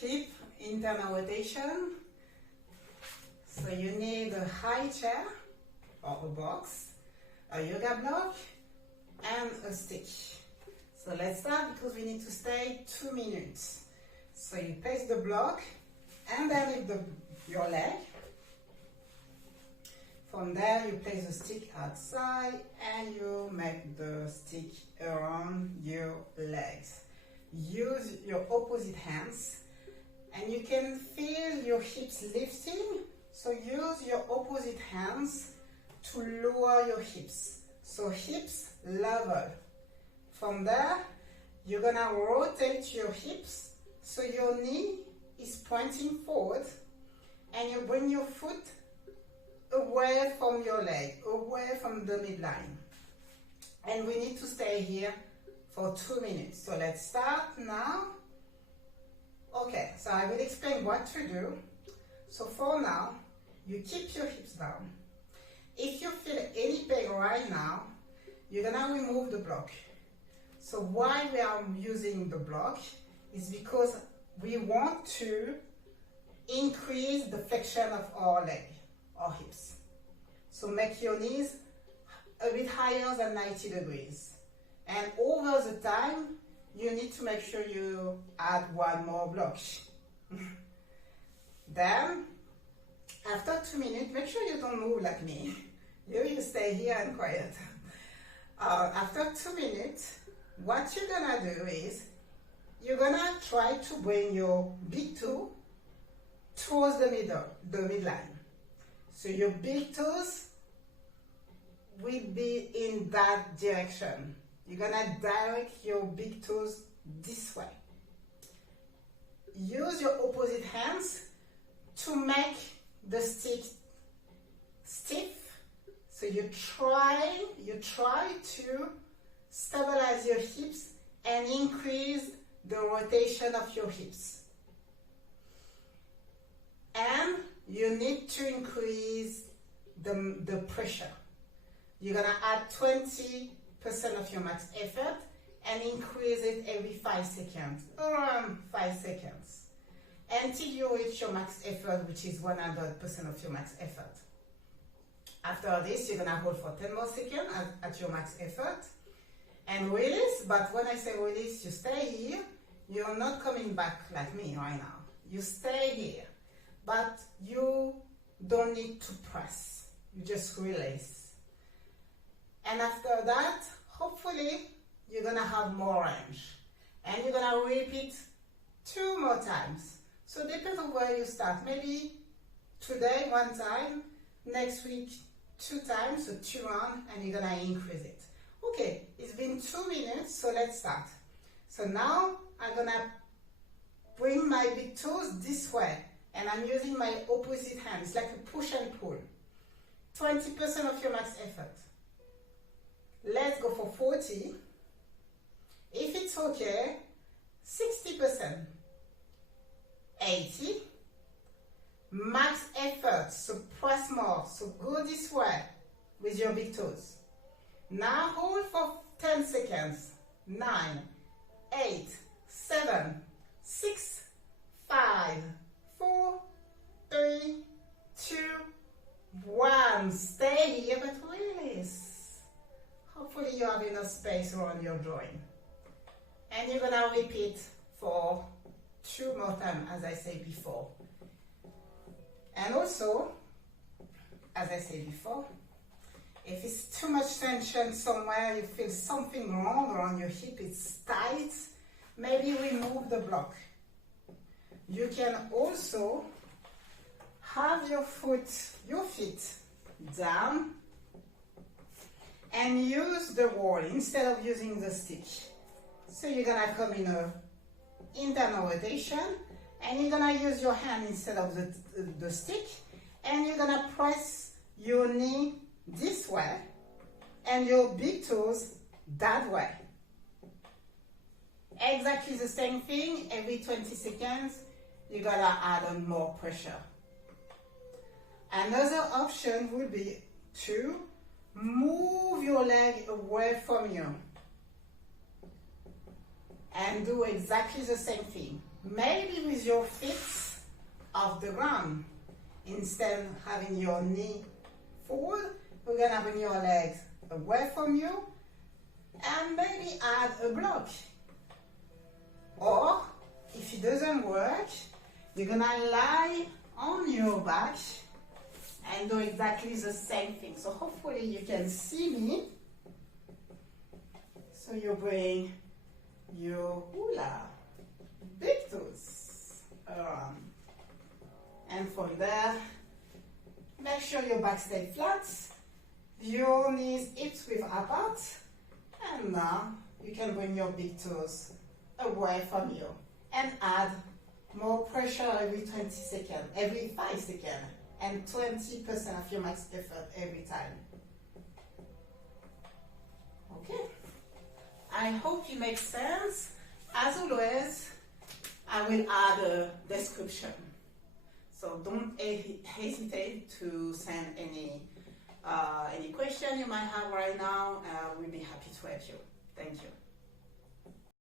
hip internal rotation. So you need a high chair or a box, a yoga block, and a stick. So let's start because we need to stay 2 minutes. So you place the block and then lift your leg. From there you place the stick outside and you make the stick around your legs. Use your opposite hands and you can feel your hips lifting. So use your opposite hands to lower your hips. So hips level. From there, you're gonna rotate your hips so your knee is pointing forward and you bring your foot away from your leg, away from the midline. And we need to stay here for 2 minutes. So let's start now. Okay, so I will explain what to do. So for now, you keep your hips down. If you feel any pain right now, you're gonna remove the block. So why we are using the block is because we want to increase the flexion of our leg, our hips. So make your knees a bit higher than 90 degrees. And over the time, you need to make sure you add one more block. Then, after 2 minutes, make sure you don't move like me. You stay here and quiet. After 2 minutes, what you're gonna do is, you're gonna try to bring your big toe towards the midline. So your big toes will be in that direction. You're gonna direct your big toes this way. Use your opposite hands to make the stick stiff. So you try to stabilize your hips and increase the rotation of your hips. And you need to increase the pressure. You're gonna add 20% of your max effort and increase it every 5 seconds, around 5 seconds, until you reach your max effort, which is 100% of your max effort. After this, you're gonna hold for 10 more seconds at your max effort and release. But when I say release, you stay here. You're not coming back like me right now. You stay here, but you don't need to press. You just release. And after that, hopefully, you're gonna have more range. And you're gonna repeat 2 more times. So depends on where you start. Maybe today 1 time, next week 2 times, so 2 rounds, and you're gonna increase it. Okay, it's been 2 minutes, so let's start. So now I'm gonna bring my big toes this way, and I'm using my opposite hand. It's like a push and pull. 20% of your max effort. Let's go for 40. If it's okay, 60%. 80. Max effort, so press more. So go this way with your big toes. Now hold for 10 seconds. 9, 8, 7, 6, 5, 4, 3, 2, 1. Stay here but release. Hopefully you have enough space around your joint. And you're gonna repeat for 2 more times, as I said before. And also, as I said before, if it's too much tension somewhere, you feel something wrong around your hip, it's tight, maybe remove the block. You can also have your feet down and use the wall instead of using the stick. So you're gonna come in a internal rotation and you're gonna use your hand instead of the stick, and you're gonna press your knee this way and your big toes that way. Exactly the same thing. Every 20 seconds you gotta add on more pressure. Another option would be to move your leg away from you. and do exactly the same thing. Maybe with your feet off the ground. Instead of having your knee forward, we're going to bring your legs away from you and maybe add a block. Or, if it doesn't work, you're going to lie on your back and do exactly the same thing. So hopefully you can see me. So you bring your hula, big toes around. And from there, make sure your back stays flat, your knees hips width apart, and now you can bring your big toes away from you and add more pressure every 20 seconds, every 5 seconds, and 20% of your max effort every time. Okay, I hope it makes sense. As always, I will add a description. So don't hesitate to send any question you might have right now. We'll be happy to help you. Thank you.